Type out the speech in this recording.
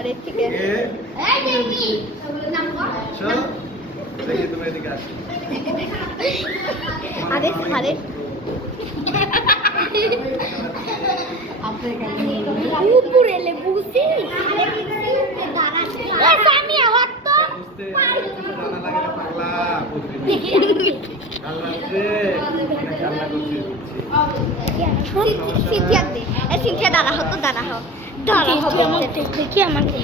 পরের থেকে। আরে আমি আবার তো সিনথিয়া দাঁড়া হতো দাঁড়া হোক। দাঁড়া হোক দেখি আমাকে